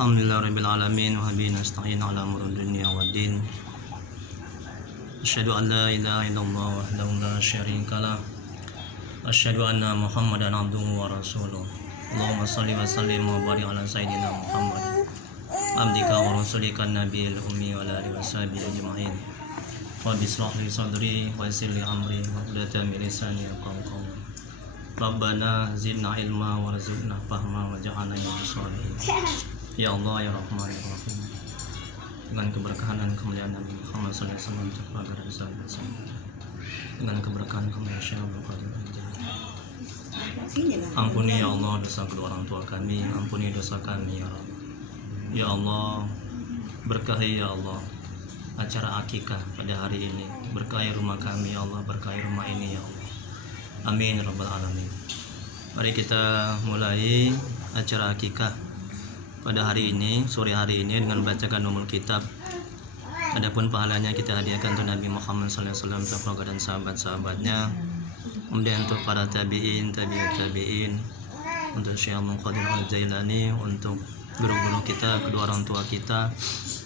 Alhamdulillahirabbil alamin wa bihi nasta'in ala umuri dunya waddin. Asyhadu an la ilaha illallah wahdahu la syarika lah. Asyhadu anna Muhammadan abduhu wa rasuluh. Allahumma shalli wa sallim wa barik ala sayyidina Muhammad abdika wa rasulika nabiyil ummi wa ala alihi washabihi ajma'in. Rabbi ishrah li sadri wa yassir li amri wahlul min lisani yafqahu qawli. Rabbana zidna ilma warzuqna fahma waj'alna minal sholihin. Ya Allah ya Rahman ya Rahim. Dengan keberkahan dan kemuliaan Nabi Muhammad sallallahu alaihi wasallam terpagar dan sahabat-sahabat. Dengan keberkahan kemuliaan Syekh Abdul Qadir Al-Jailani. Ampuni ya Allah dosa kedua orang tua kami, ampuni dosa kami ya Rabb. Ya Allah, berkahi ya Allah acara akikah pada hari ini. Berkahi rumah kami ya Allah, berkahi rumah ini ya Allah. Amin ya rabbal alamin. Mari kita mulai acara akikah pada hari ini, sore hari ini dengan membacakan umul kitab. Adapun pahalanya kita hadiahkan untuk Nabi Muhammad sallallahu alaihi wasallam dan sahabat-sahabatnya. Kemudian untuk para tabi'in, tabi'in, untuk Syekh Abdul Qadir Al-Jailani, untuk guru-guru kita, kedua orang tua kita,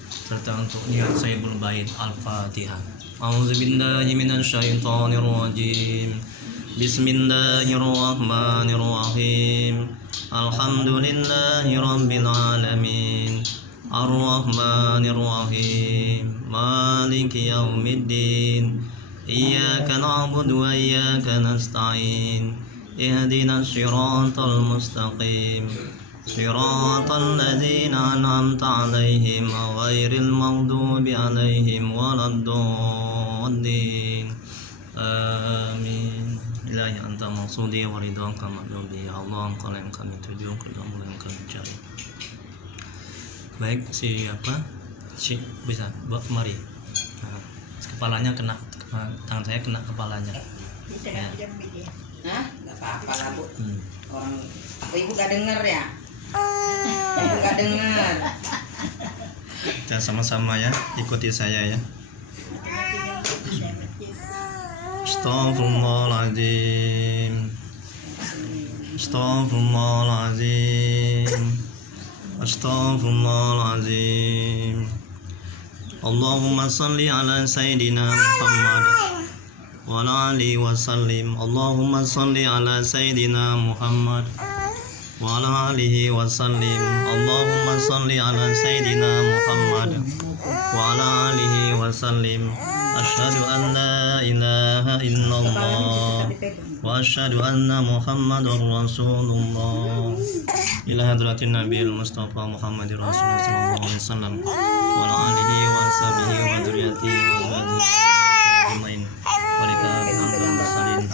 serta untuk niat Sayyidul Bait Al-Fatihah. A'udzubillahi minasyaitonir rajim. Bismillahirrahmanirrahim. Alhamdulillahi rabbil alamin. Ar-Rahmanir-Rahim. Maliki yaumiddin. Iyyaka na'budu wa iyyaka nasta'in. Ihdinas siratal mustaqim. Siratal ladzina an'amta 'alaihim ghairil maghdubi 'alaihim waladdallin. Amin. Ilahi anta maqsudi wa ridhaka madlubi. Ya Allah, engkau yang kami tuju, keridhaanmu yang kami cari. Baik, siapa? Bisa, mari. Nah, kepalanya kena, tangan saya kena kepalanya. Ya. Hah? Gak apa-apa lah Bu. Orang apa Ibu gak denger ya? Ibu gak denger. Kita sama-sama ya, ikuti saya ya. Astaghfirullahaladzim. Astaghfirullahaladzim. Astaghfirullahaladzim. Allahumma salli ala sayyidina Muhammad wa ala alihi wa sallim. Allahumma salli ala sayyidina Muhammad wa ala alihi wa sallim. Allahumma salli ala sayyidina Muhammad wa ala alihi wa sallim. Asyhadu an la ilaha illallah wa asyhadu anna Muhammadar Rasulullah. Ila hadratin Nabiil Mustafa Muhammadir Rasulullah sallallahu alaihi wasallam wa ala alihi wa sahbihi wa dzurriyyatihi wa azwajihi ajmain. Walika hamdan bersalin.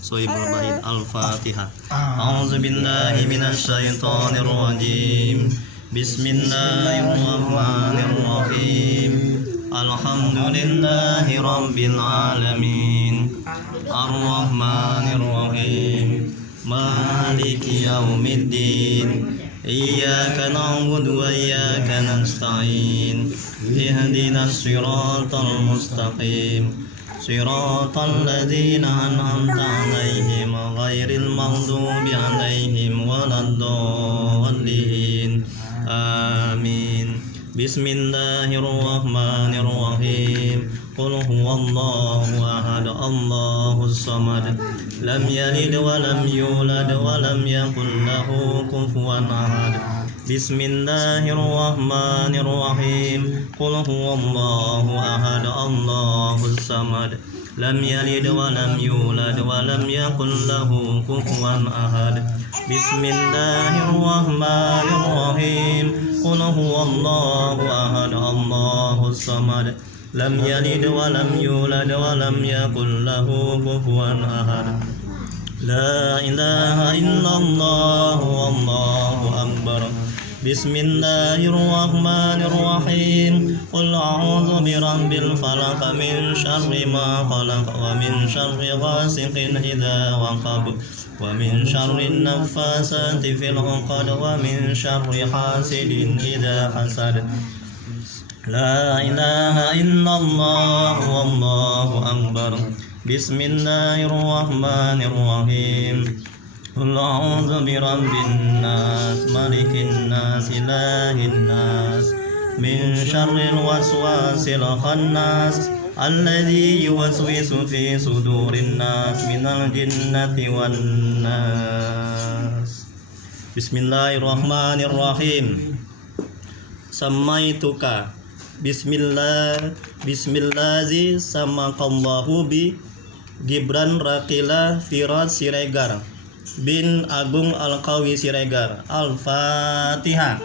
Sohibul Bait Al-Fatihah. A'udzubillahi minasyaitonir rajim. Bismillahirrahmanirrahim. Alhamdulillahi rabbil alamin. Ar-Rahmanir-Rahim. Maliki yaumiddin. Iyyaka na'budu wa iyyaka nasta'in. Ihdinas siratal mustaqim. Siratal ladzina an'amta 'alaihim ghairil maghdubi 'alaihim waladdallin. Amin. Bismillahirrahmanirrahim. Qul huwallahu ahad, Allahus samad. Lam yalid wa lam yulad wa lam yakul lahu kufuwan ahad. Bismillahirrahmanirrahim. Qul huwallahu ahad, Allahus samad. Lam yalid wa lam yulad wa lam yakul lahu kufuwan ahad. Bismillahirrahmanirrahim. Qul huwallahu ahad, Allahus samad. Lam yalid wa lam yulad wa lam yakul lahu kufuwan ahad. La ilaha illallah wallahu akbar. Bismillahirrahmanirrahim. Qul a'udzu birabbil falaq min syarri ma khalaq wa min syarri ghasiqin idza waqab wa min syarri naffasati fil 'uqad wa min syarri hasidin idza hasad. La ilaha illallah wallahu akbar. Bismillahirrahmanirrahim. قل أعوذ برب الناس ملك الناس إله الناس من شر الوسواس الخناس الذي يوسوس في صدور الناس من الجنة والناس بسم الله الرحمن الرحيم سميتك بسم الله سماك الله Gibran Rakila Firas Siregar bin Agung Al-Qawi Siregar. Al-Fatihah.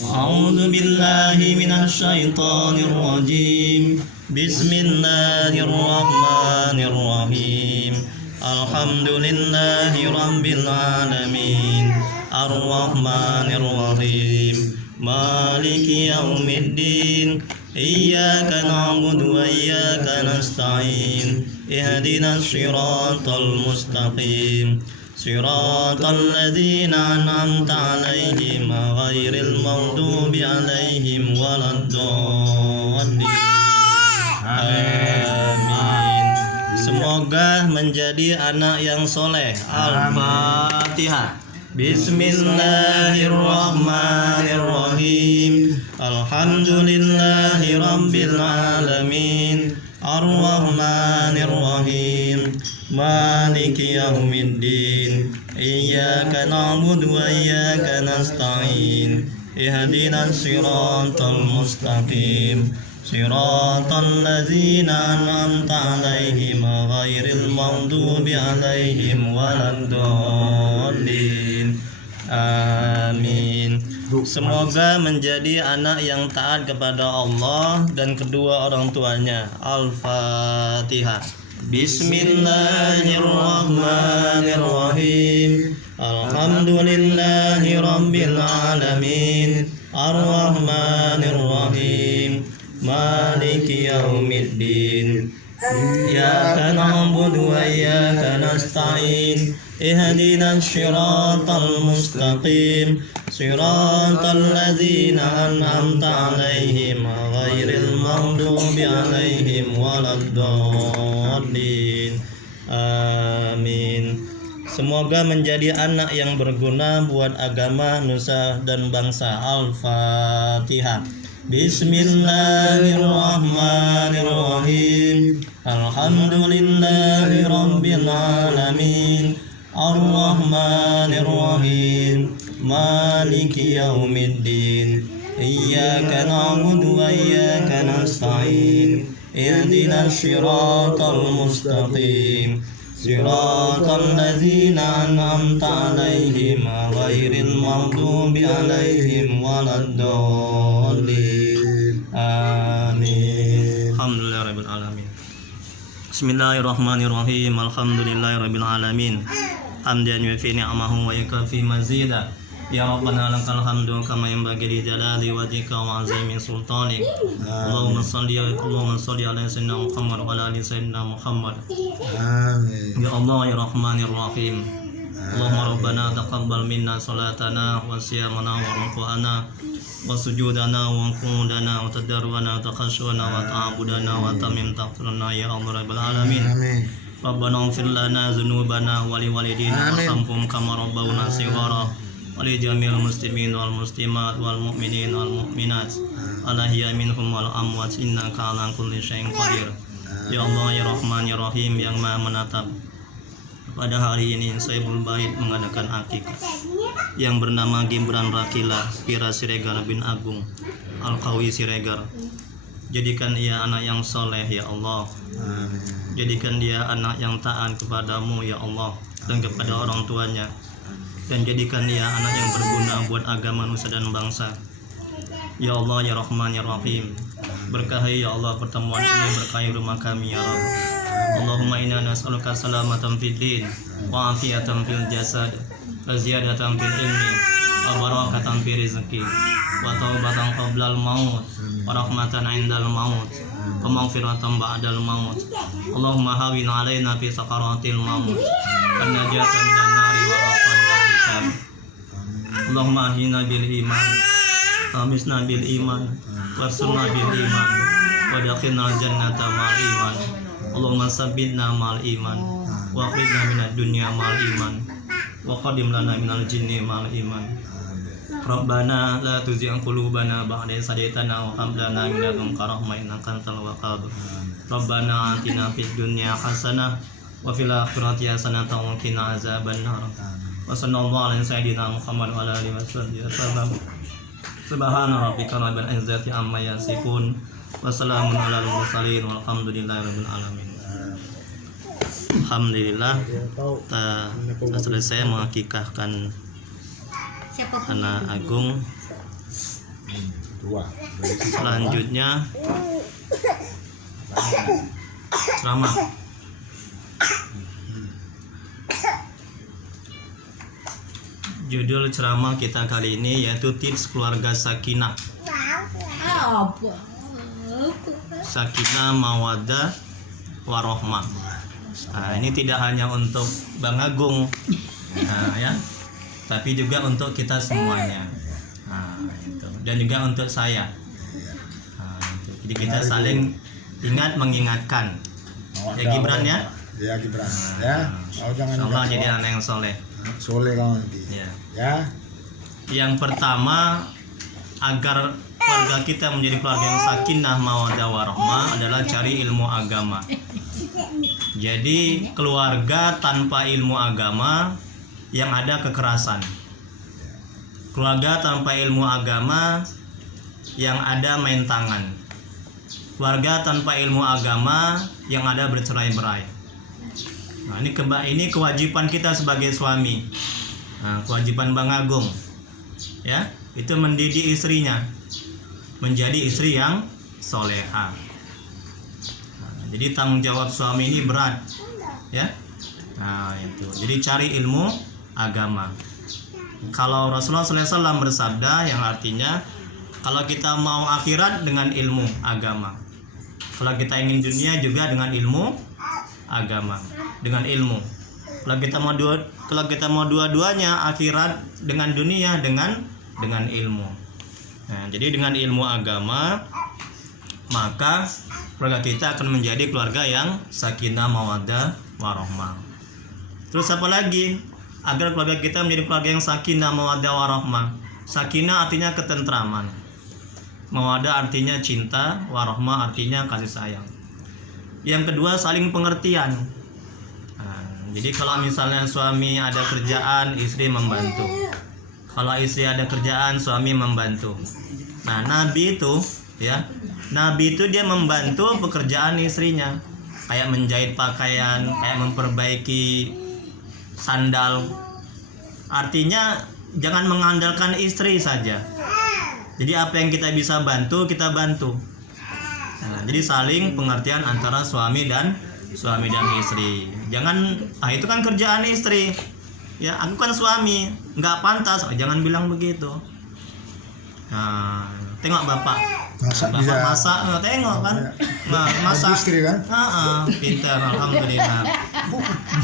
A'udzu billahi minasyaitonir rajim. Bismillahirrahmanirrahim. Alhamdulillahi rabbil alamin. Ar-Rahmanir Rahim. Maliki yaumiddin. Iyyaka na'budu wa iyyaka nasta'in. Ihdinas siratal mustaqim. Siratal ladzina an'amta 'alaihim ghairil maghdubi 'alaihim waladdallin. Amin. Semoga menjadi anak yang soleh. Al-Fatihah. Bismillahirrahmanirrahim. Alhamdulillahi rabbil alamin. Ar-Rahmanir Rahim. Maliki yaumiddin. Iyyaka na'budu wa iyyaka nasta'in. Ihdinas siratal mustaqim. Siratal ladzina an'amta 'alaihim ghairil maghdubi 'alaihim waladdallin. Amin. Semoga menjadi anak yang taat kepada Allah dan kedua orang tuanya. Al-Fatihah. Bismillahirrahmanirrahim. Alhamdulillahi rabbil alamin. Ar-Rahmanir Rahim. Maliki yaumiddin. Iyyaka na'budu wa iyyaka nasta'in. Ihdinas siratal mustaqim. Siratal ladzina an'amta 'alaihim ghairil maghdubi 'alaihim waladdallin. Amin. Semoga menjadi anak yang berguna buat agama, nusa dan bangsa. Al-Fatihah. Bismillahirrahmanirrahim. Alhamdulillahi rabbil alamin. Ar-Rahmanir Rahim. Maliki yaumiddin. Iyyaka na'budu wa iyyaka nasta'in. Ihdinas siratal mustaqim. Siratal ladzina an'amta 'alaihim ghairil maghdubi 'alaihim waladdallin. Amin. Alhamdulillahirabbil alamin. Bismillahirrahmanirrahim. Alhamdulillahirabbil alamin. Hamdan yufi ni'amahu wa yukafi mazida. Ya Rabbana lakal hamdu kama yanbaghi li jalali wajhika wa 'azimi sultanik. Allahumma shalli ala sayyidina Muhammad wa ala ali sayyidina Muhammad. Amin. Ya Allah ya Rahmanir Rahim. Allahumma Rabbana taqabbal minna salatana wa siyamana wa ruku'ana wa sujudana wa qudana wa tadarruna wa takhashwana wa ta'budana wa tamim taqrana ya Allah rabbal alamin. Amin. Rabbana ighfir lana dzunubana wa liwalidina warhamhum kama rabbawna shighara wa li jami'il muslimin wal muslimat wal mu'minin wal mu'minat alahya minhum wal amwat innaka 'ala kulli syai'in qadir. Ya Allah ya Rahman ya Rahim yang Maha menatap. Pada hari ini saya berbait mengadakan akikah yang bernama Gibran Rakila Firas Siregar bin Agung Al-Qawi Siregar. Jadikan ia anak yang soleh ya Allah. Jadikan dia anak yang taat kepadamu ya Allah dan kepada orang tuanya. Dan jadikan dia anak yang berguna buat agama nusa dan bangsa. Ya Allah ya Rahman ya Rahim. Berkahi ya Allah pertemuan ini, berkahi rumah kami ya Rabb. Allahumma inna nas'aluka salamatan fid din wa afiatan fil jasad wa ziyadatan fil ilmi wa barakatan fi rizqi wa taubatan qablal maut wa rahmatan 'indal maut wa maghfiratan ba'dal maut. Allahumma hawin 'alaina fi sakaratil maut wa najata minan nari wa afwan dari hisab. Allahumma ahyina bil iman wa amisna bil iman warsurna bil iman wa dakhilna jannata ma'al iman. Allahumma sabbitna ma'al iman wa akhrijna minad dunya ma'al iman wa qadim lana minal jinni ma'al iman. Rabbana la tuzigh qulubana ba'da idh hadaytana wa hab lana min ladunka rahmah innaka antal wahhab. Rabbana atina fid dunya hasanah wa fil akhirati hasanah wa qina azabannar. Wa sallallahu ala sayyidina Muhammad wa ala alihi wasallam. Subhana rabbika rabbil izzati amma yasifun wa salamun alal mursalin walhamdulillahi rabbil alamin. Alhamdulillah kita selesai mengakikahkan anak Agung. Selanjutnya ceramah. Judul ceramah kita kali ini yaitu tips keluarga sakinah. Sakinah, mawaddah, warohmah. Nah, ini tidak hanya untuk Bang Agung, ya, tapi juga untuk kita semuanya. Nah, itu. Dan juga untuk saya. Nah, itu. Jadi kita saling ingat mengingatkan. Ya Gibran ya. Ya Gibran. Ya. Oh, jangan Allah jadi anak yang soleh. Soleh kamu nanti. Ya. Ya. Yang pertama, agar keluarga kita menjadi keluarga yang sakinah, mawaddah, warahmah adalah cari ilmu agama. Jadi keluarga tanpa ilmu agama yang ada kekerasan. Keluarga tanpa ilmu agama yang ada main tangan. Keluarga tanpa ilmu agama yang ada bercerai-berai. Nah, ini kewajiban kita sebagai suami. Nah, kewajiban Bang Agung, ya, itu mendidik istrinya menjadi istri yang soleha. Jadi tanggung jawab suami ini berat, ya. Nah itu. Jadi cari ilmu agama. Kalau Rasulullah SAW bersabda yang artinya kalau kita mau akhirat dengan ilmu agama, kalau kita ingin dunia juga dengan ilmu agama, dengan ilmu. Kalau kita mau dua-duanya, akhirat dengan dunia dengan ilmu. Nah, jadi dengan ilmu agama maka keluarga kita akan menjadi keluarga yang sakinah, mawaddah, warahmah. Terus apa lagi? Agar keluarga kita menjadi keluarga yang sakinah, mawaddah, warahmah. Sakinah artinya ketentraman. Mawaddah artinya cinta, warahmah artinya kasih sayang. Yang kedua, saling pengertian. Nah, jadi kalau misalnya suami ada kerjaan, istri membantu. Kalau istri ada kerjaan, suami membantu. Nah, Nabi itu dia membantu pekerjaan istrinya, kayak menjahit pakaian, kayak memperbaiki sandal. Artinya jangan mengandalkan istri saja. Jadi apa yang kita bisa bantu, kita bantu. Nah, jadi saling pengertian antara suami dan istri. Jangan, itu kan kerjaan istri. Ya, aku kan suami, nggak pantas. Jangan bilang begitu. Nah, tengok bapak masak, tengok kan, masak istri kan, pintar, alhamdulillah.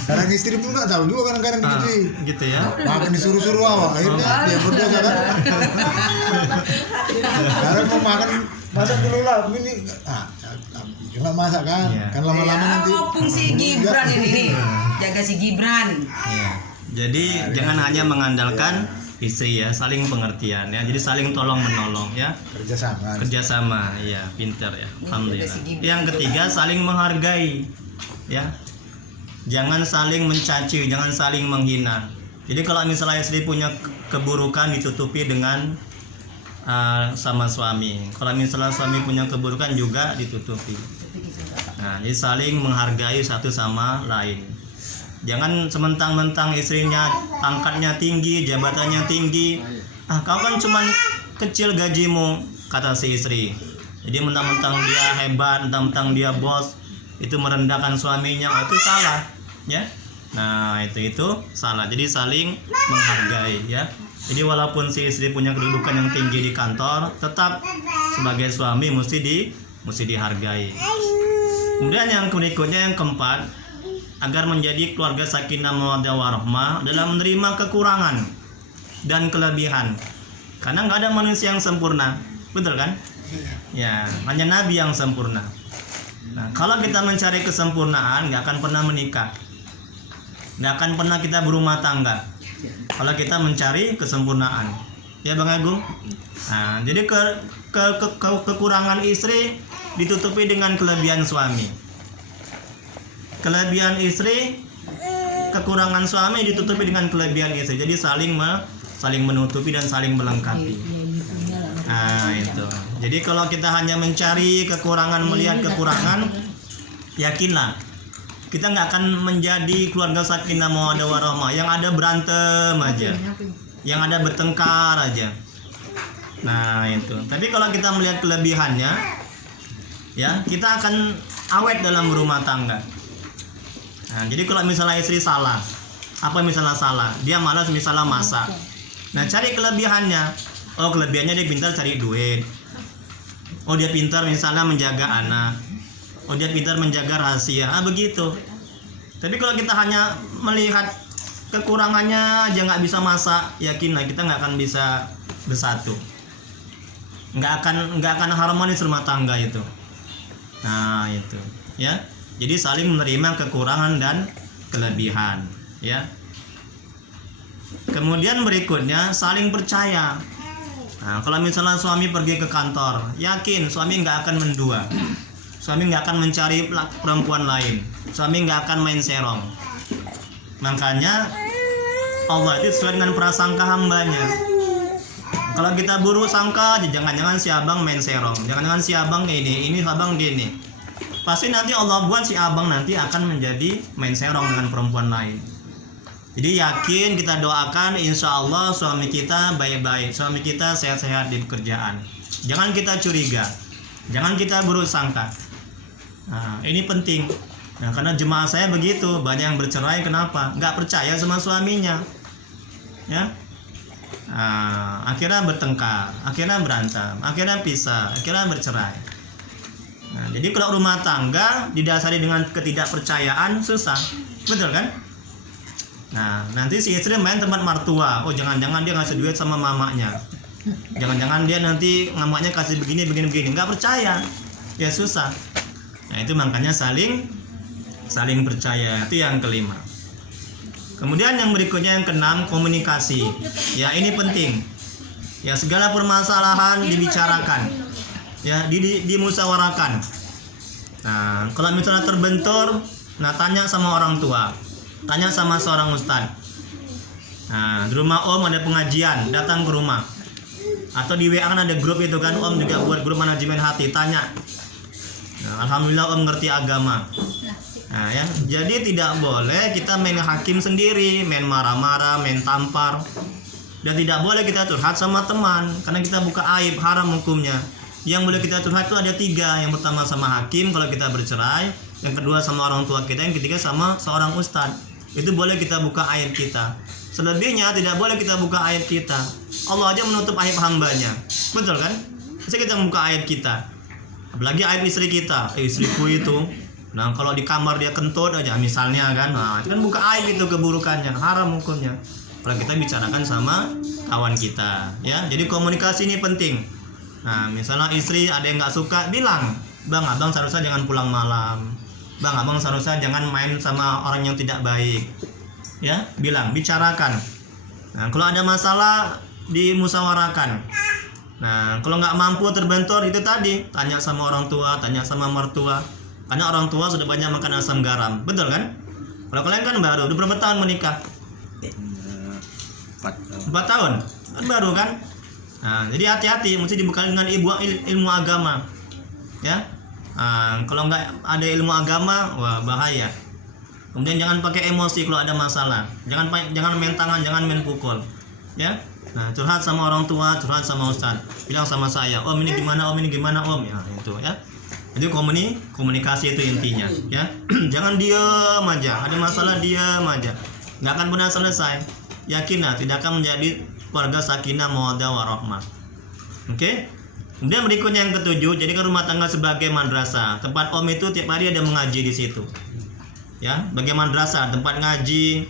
Kadang istri pun nggak tahu juga kadang-kadang gitu ya. Makan disuruh-suruh awak, akhirnya dia berdosa kan. Kadang mau makan, masak dulu lah, ini, cuma masak kan, kan lama-lama nanti. Ngopung si Gibran ini, jaga si Gibran. Ya. Jadi jangan hanya mengandalkan istri ya, saling pengertian ya, jadi saling tolong menolong ya, kerjasama ya, pintar ya, alhamdulillah. Yang ketiga, saling menghargai ya, jangan saling mencaci, jangan saling menghina. Jadi kalau misalnya istri punya keburukan ditutupi dengan sama suami, kalau misalnya suami punya keburukan juga ditutupi. Nah, jadi saling menghargai satu sama lain. Jangan sementang-mentang istrinya pangkatnya tinggi, jabatannya tinggi. Kau kan cuman kecil gajimu, kata si istri. Jadi mentang-mentang dia hebat, mentang-mentang dia bos, itu merendahkan suaminya, itu salah, ya. Nah, itu salah. Jadi saling menghargai, ya. Jadi walaupun si istri punya kedudukan yang tinggi di kantor, tetap sebagai suami mesti dihargai. Kemudian yang berikutnya, yang keempat, agar menjadi keluarga sakinah, mawaddah, warahmah adalah menerima kekurangan dan kelebihan. Karena nggak ada manusia yang sempurna, betul kan? Ya, hanya Nabi yang sempurna. Nah, kalau kita mencari kesempurnaan, nggak akan pernah menikah, nggak akan pernah kita berumah tangga. kalau kita mencari kesempurnaan. Ya Bang Agung. Nah, jadi kekurangan istri ditutupi dengan kelebihan suami. Kelebihan istri, kekurangan suami ditutupi dengan kelebihan istri. Jadi saling menutupi dan saling melengkapi. Nah, itu. Jadi kalau kita hanya mencari kekurangan, melihat kekurangan, yakinlah kita nggak akan menjadi keluarga sakinah mawaddah warahmah. Yang ada berantem aja, yang ada bertengkar aja. Nah, itu. Tapi kalau kita melihat kelebihannya, ya kita akan awet dalam berumah tangga. Nah, jadi kalau misalnya istri salah, apa misalnya salah, dia malas misalnya masak. Nah, cari kelebihannya. Oh, kelebihannya dia pintar cari duit. Oh, dia pintar misalnya menjaga anak. Oh, dia pintar menjaga rahasia. Begitu. Tapi kalau kita hanya melihat kekurangannya aja, nggak bisa masak, yakinlah kita nggak akan bisa bersatu. Nggak akan harmonis rumah tangga itu. Nah, itu, ya. Jadi saling menerima kekurangan dan kelebihan, ya. Kemudian berikutnya saling percaya. Nah, kalau misalnya suami pergi ke kantor, yakin suami nggak akan mendua. Suami nggak akan mencari perempuan lain. Suami nggak akan main serong. Makanya Allah itu sesuai dengan prasangka hambanya. Kalau kita buruk sangka, jangan-jangan si abang main serong, jangan-jangan si abang ini abang gini. Pasti nanti Allah buat si abang nanti akan menjadi main serong dengan perempuan lain. Jadi yakin kita doakan, insya Allah suami kita baik-baik, suami kita sehat-sehat di pekerjaan. Jangan kita curiga, jangan kita buruk sangka. Nah, ini penting. Nah, karena jemaah saya begitu, banyak yang bercerai. Kenapa? Nggak percaya sama suaminya, ya. Nah, akhirnya bertengkar, akhirnya berantem, akhirnya pisah, akhirnya bercerai. Nah, jadi kalau rumah tangga didasari dengan ketidakpercayaan, susah, betul kan? Nah, nanti si istri main tempat mertua. Oh, jangan-jangan dia ngasih duit sama mamanya. Jangan-jangan dia nanti ngamaknya kasih begini. Nggak percaya, ya susah. Nah, itu makanya saling percaya. Itu yang kelima. Kemudian yang berikutnya yang keenam, komunikasi. Ya, ini penting. Ya, segala permasalahan dibicarakan. Ya, dimusyawarahkan. Nah, kalau misalnya terbentur, nah tanya sama orang tua. Tanya sama seorang ustadz. Nah, di rumah Om ada pengajian, datang ke rumah. Atau di WA kan ada grup itu kan, Om juga buat grup manajemen hati, tanya. Nah, alhamdulillah Om ngerti agama. Nah, ya, jadi tidak boleh kita main hakim sendiri, main marah-marah, main tampar. Dan tidak boleh kita curhat sama teman, karena kita buka aib, haram hukumnya. Yang boleh kita curhat itu ada 3. Yang pertama sama hakim kalau kita bercerai, yang kedua sama orang tua kita, yang ketiga sama seorang ustadz. Itu boleh kita buka aib kita. Selebihnya tidak boleh kita buka aib kita. Allah aja menutup aib hambanya, betul kan? Masa kita buka aib kita, apalagi aib istri kita. Istriku itu, nah kalau di kamar dia kentut aja misalnya kan, nah itu kan buka aib, itu keburukannya, haram hukumnya. Kalau kita bicarakan sama kawan kita, ya. Jadi komunikasi ini penting. Nah, misalnya istri ada yang nggak suka, bilang, Bang, abang seharusnya jangan pulang malam. Bang, abang seharusnya jangan main sama orang yang tidak baik. Ya, bilang, bicarakan. Nah, kalau ada masalah dimusyawarahkan. Nah, kalau nggak mampu terbentur itu tadi, tanya sama orang tua, tanya sama mertua. Karena orang tua sudah banyak makan asam garam, betul kan? Kalau kalian kan baru, udah berapa tahun menikah? 4 tahun. Kan baru kan? Nah, jadi hati-hati, mesti dibekali dengan ilmu agama. Ya. Nah, kalau nggak ada ilmu agama, wah bahaya. Kemudian jangan pakai emosi kalau ada masalah. Jangan main tangan, jangan main pukul. Ya. Nah, curhat sama orang tua, curhat sama ustaz. Bilang sama saya, Om ini gimana, Om ini gimana, Om. Ya, itu ya. Jadi komunikasi itu intinya, ya. Jangan diam aja. Ada masalah diam aja. Nggak akan pernah selesai. Yakinlah tidak akan menjadi keluarga sakinah mawaddah warahmah. Oke? Kemudian berikutnya yang ketujuh, jadikan rumah tangga sebagai madrasah. Tempat Om itu tiap hari ada mengaji di situ. Ya, bagi madrasah, tempat ngaji,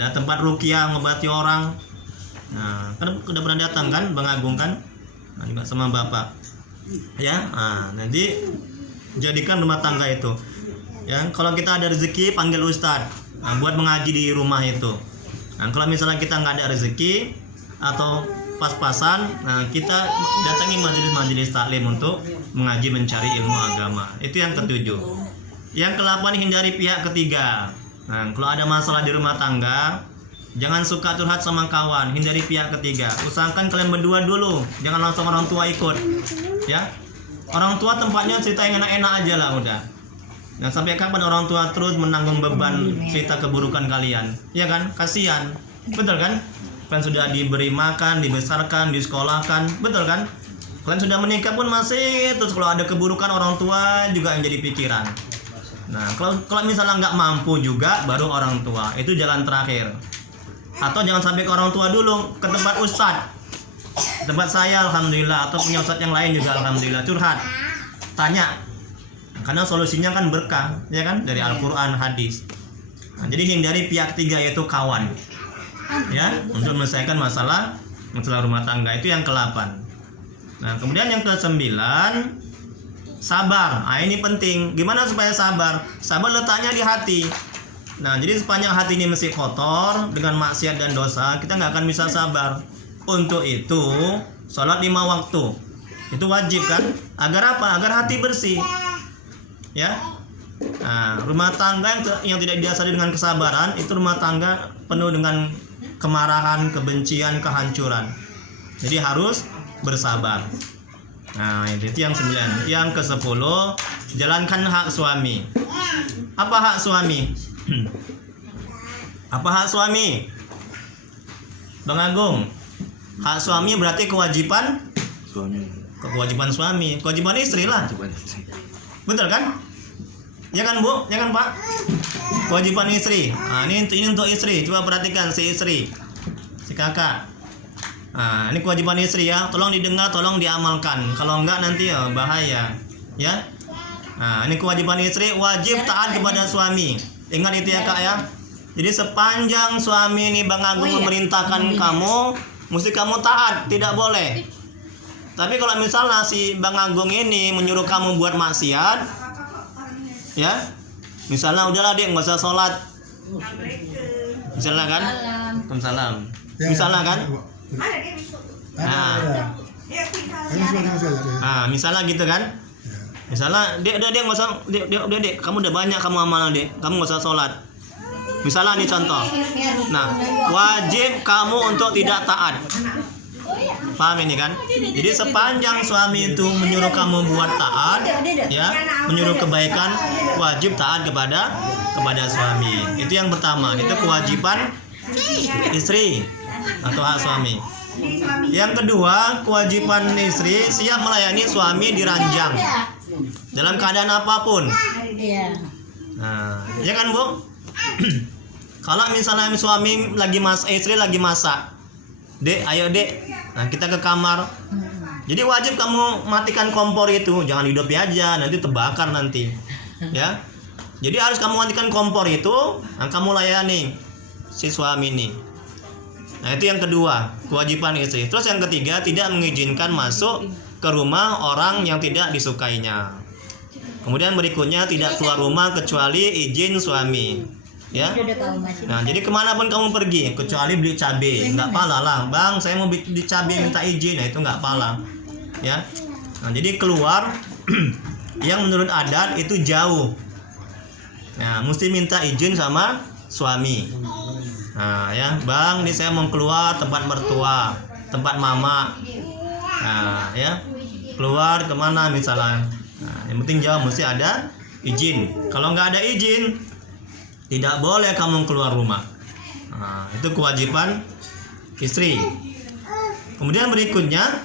dan tempat ruqyah mengobati orang. Nah, kan udah pernah datang kan, Bang Agung kan? Nah, juga sama Bapak. Ya, nah, nanti jadikan rumah tangga itu. Ya, kalau kita ada rezeki panggil ustadz, nah, buat mengaji di rumah itu. Nah, kalau misalnya kita nggak ada rezeki atau pas-pasan, nah kita datangi majelis-majelis taklim untuk mengaji mencari ilmu agama. Itu yang ketujuh. Yang ke-8, hindari pihak ketiga. Nah, kalau ada masalah di rumah tangga, jangan suka curhat sama kawan, hindari pihak ketiga. Usahakan kalian berdua dulu, jangan langsung orang tua ikut. Ya, orang tua tempatnya cerita yang enak-enak aja lah udah. Nah, sampai kapan orang tua terus menanggung beban cerita keburukan kalian? Ya kan, kasihan, betul kan? Kalian sudah diberi makan, dibesarkan, disekolahkan, betul kan? Kalian sudah menikah pun masih terus kalau ada keburukan orang tua juga yang jadi pikiran. Nah, kalau misalnya nggak mampu juga, baru orang tua. Itu jalan terakhir. Atau jangan sampai ke orang tua dulu, ke tempat ustadz. Tempat saya alhamdulillah, atau punya ustadz yang lain juga alhamdulillah, curhat. Tanya. Karena solusinya kan berkah, ya kan? Dari Al-Qur'an, hadis. Nah, jadi hindari pihak ketiga yaitu kawan. Ya, untuk menyelesaikan masalah rumah tangga. Itu yang ke-8. Nah, kemudian yang ke-9, sabar. Nah, ini penting. Gimana supaya sabar? Sabar letaknya di hati. Nah, jadi sepanjang hati ini masih kotor dengan maksiat dan dosa, kita nggak akan bisa sabar. Untuk itu, sholat 5 waktu. Itu wajib kan? Agar apa? Agar hati bersih. Ya. Nah, rumah tangga yang tidak didasari dengan kesabaran, itu rumah tangga penuh dengan kemarahan, kebencian, kehancuran. Jadi harus bersabar. Nah, itu yang 9. Yang ke-10, jalankan hak suami. Apa hak suami? Apa hak suami? Bang Agung, hak suami berarti kewajiban Suami. kewajiban suami, kewajiban istri lah. Betul kan? Ya kan Bu? Ya kan Pak? Kewajiban istri. Nah, ini untuk istri. Coba perhatikan si istri, si kakak. Nah, ini kewajiban istri ya. Tolong didengar, tolong diamalkan. Kalau enggak nanti ya bahaya. Ya. Nah, ini kewajiban istri, wajib taat kepada suami. Ingat itu ya Kak ya. Jadi sepanjang suami ini Bang Agung memerintahkan kamu, mesti kamu taat, tidak boleh. Tapi kalau misalnya si Bang Agung ini menyuruh kamu buat maksiat, ya, misalnya udahlah Dek, nggak usah sholat, misalnya kan, Waalaikumsalam, misalnya kan, nah, misalnya gitu kan, misalnya Dek nggak usah, Dek, kamu udah banyak kamu amal Dek, kamu nggak usah sholat, misalnya ini contoh, nah, wajib kamu untuk tidak taat. Paham ini kan? Jadi sepanjang suami itu menyuruh kamu buat taat, ya, menyuruh kebaikan, wajib taat kepada suami. Itu yang pertama, itu kewajiban istri atau hak suami. Yang kedua, kewajiban istri siap melayani suami di ranjang dalam keadaan apapun. Nah, ya kan Bu? Kalau misalnya suami istri lagi masak, Dek, ayo Dek, nah kita ke kamar. Jadi wajib kamu matikan kompor itu, jangan hidupi aja, nanti terbakar nanti. Ya. Jadi harus kamu matikan kompor itu, nah kamu layani si suami ini. Nah, itu yang kedua, kewajiban istri. Terus yang ketiga, tidak mengizinkan masuk ke rumah orang yang tidak disukainya. Kemudian berikutnya, tidak keluar rumah kecuali izin suami. Ya. Nah, jadi kemanapun kamu pergi, kecuali beli cabai, nggak pala lah, Bang, saya mau beli cabai minta izin, nah itu nggak pala, ya. Nah, jadi keluar yang menurut adat itu jauh, nah mesti minta izin sama suami. Nah, ya, Bang, ini saya mau keluar tempat mertua, tempat mama, nah ya, keluar kemana misalnya, nah, yang penting jauh mesti ada izin. Kalau nggak ada izin, tidak boleh kamu keluar rumah. Nah, itu kewajiban istri. Kemudian berikutnya,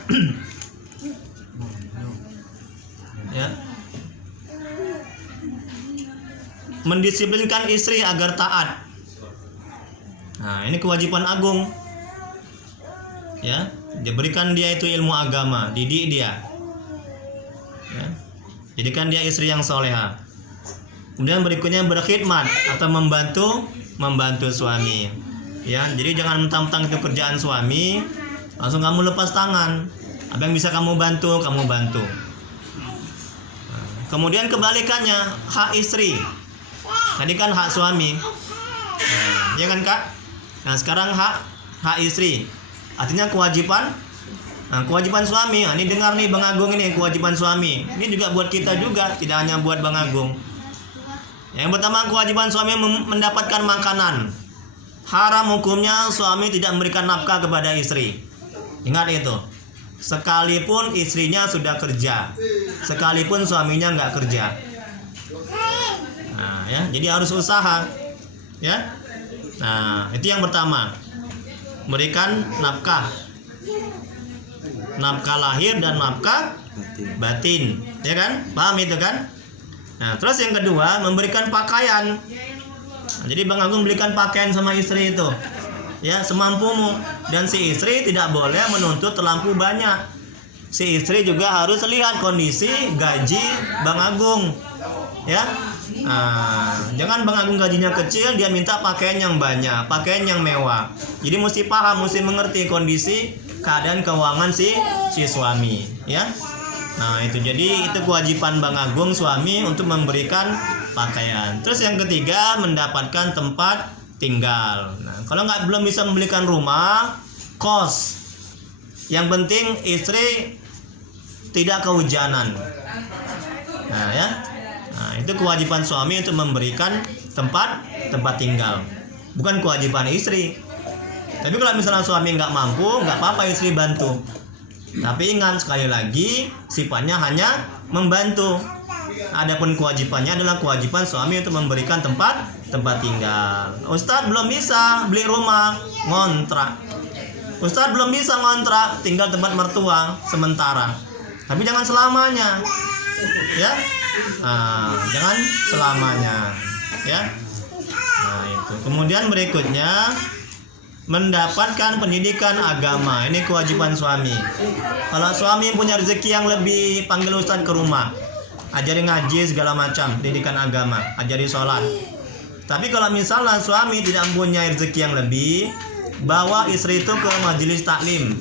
ya, mendisiplinkan istri agar taat. Nah, ini kewajiban agung. Ya, diberikan dia itu ilmu agama, didik dia. Ya, jadikan dia istri yang soleha. Kemudian berikutnya berkhidmat atau membantu suami. Ya, jadi jangan mentang-mentang itu kerjaan suami, langsung kamu lepas tangan. Apa yang bisa kamu bantu, kamu bantu. Nah, kemudian kebalikannya, hak istri. Tadi kan hak suami. Nah, ya kan Kak? Nah, sekarang hak istri. Artinya kewajiban. Nah, kewajiban suami. Nah, ini dengar nih Bang Agung, ini kewajiban suami. Ini juga buat kita juga, tidak hanya buat Bang Agung. Yang pertama, kewajiban suami mendapatkan makanan. Haram hukumnya suami tidak memberikan nafkah kepada istri. Ingat itu. Sekalipun istrinya sudah kerja, sekalipun suaminya nggak kerja. Nah, ya, jadi harus usaha, ya. Nah, itu yang pertama, memberikan nafkah lahir dan nafkah batin, ya kan? Paham itu kan? Nah, terus yang kedua, memberikan pakaian. Nah, jadi Bang Agung belikan pakaian sama istri itu, ya, semampumu. Dan si istri tidak boleh menuntut terlampau banyak. Si istri juga harus lihat kondisi gaji Bang Agung, ya. Nah, jangan Bang Agung gajinya kecil, dia minta pakaian yang banyak, pakaian yang mewah. Jadi mesti paham, mesti mengerti kondisi keadaan keuangan si suami, ya. Nah, itu jadi itu kewajiban Bang Agung suami untuk memberikan pakaian. Terus yang ketiga, mendapatkan tempat tinggal. Nah, kalau belum bisa membelikan rumah, kos. Yang penting istri tidak kehujanan. Nah, ya. Nah, itu kewajiban suami untuk memberikan tempat tinggal. Bukan kewajiban istri. Tapi kalau misalnya suami nggak mampu, nggak apa-apa istri bantu. Tapi ingat, sekali lagi sifatnya hanya membantu. Adapun kewajibannya adalah kewajiban suami untuk memberikan tempat tinggal. Ustadz belum bisa beli rumah, ngontrak. Ustadz belum bisa ngontrak, tinggal tempat mertua sementara. Tapi jangan selamanya, ya. Nah, jangan selamanya, ya. Nah, itu. Kemudian berikutnya, mendapatkan pendidikan agama. Ini kewajiban suami. Kalau suami punya rezeki yang lebih, panggil ustadz ke rumah, ajari ngaji segala macam, pendidikan agama, ajari sholat. Tapi kalau misalnya suami tidak mempunyai rezeki yang lebih, bawa istri itu ke majelis taklim,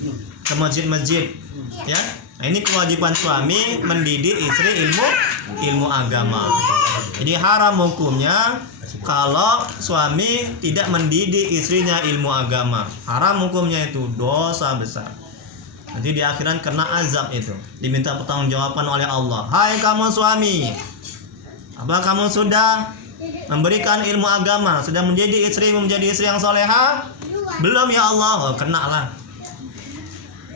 ke masjid-masjid, ya. Nah, ini kewajiban suami mendidik istri ilmu agama. Jadi haram hukumnya kalau suami tidak mendidik istrinya ilmu agama. Haram hukumnya, itu dosa besar. Nanti di akhirat kena azab itu, diminta pertanggungjawaban oleh Allah. Hai kamu suami, apa kamu sudah memberikan ilmu agama, sudah menjadi istri yang soleha? Belum ya Allah. Oh, kena lah.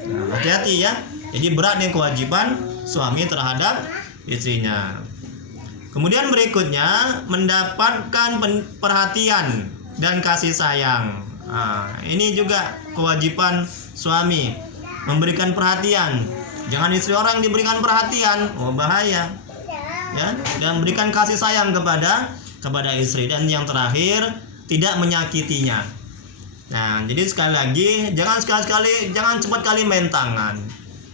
Nah, hati-hati ya. Jadi berat nih kewajiban suami terhadap istrinya. Kemudian berikutnya, mendapatkan perhatian dan kasih sayang. Nah, ini juga kewajiban suami, memberikan perhatian. Jangan istri orang diberikan perhatian, oh bahaya. Ya, dan berikan kasih sayang kepada istri. Dan yang terakhir, tidak menyakitinya. Nah, jadi sekali lagi, jangan cepat kali main tangan,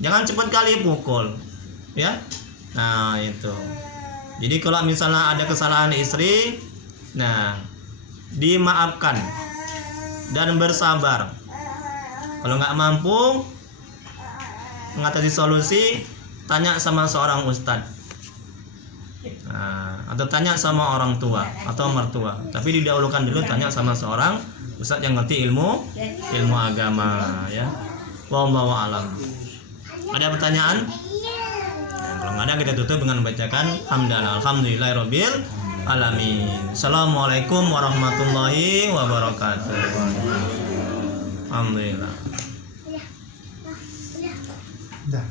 jangan cepat kali pukul, ya. Nah, itu. Jadi kalau misalnya ada kesalahan istri, nah, dimaafkan dan bersabar. Kalau nggak mampu mengatasi solusi, tanya sama seorang ustadz, nah, atau tanya sama orang tua atau mertua. Tapi didahulukan dulu tanya sama seorang ustadz yang ngerti ilmu agama, ya. Wallahu a'lam. Ada pertanyaan? Kalau nggak ada, kita tutup dengan membacakan hamdalah alhamdulillahirabbil alamin. Assalamualaikum warahmatullahi wabarakatuh. Alhamdulillah. Dah.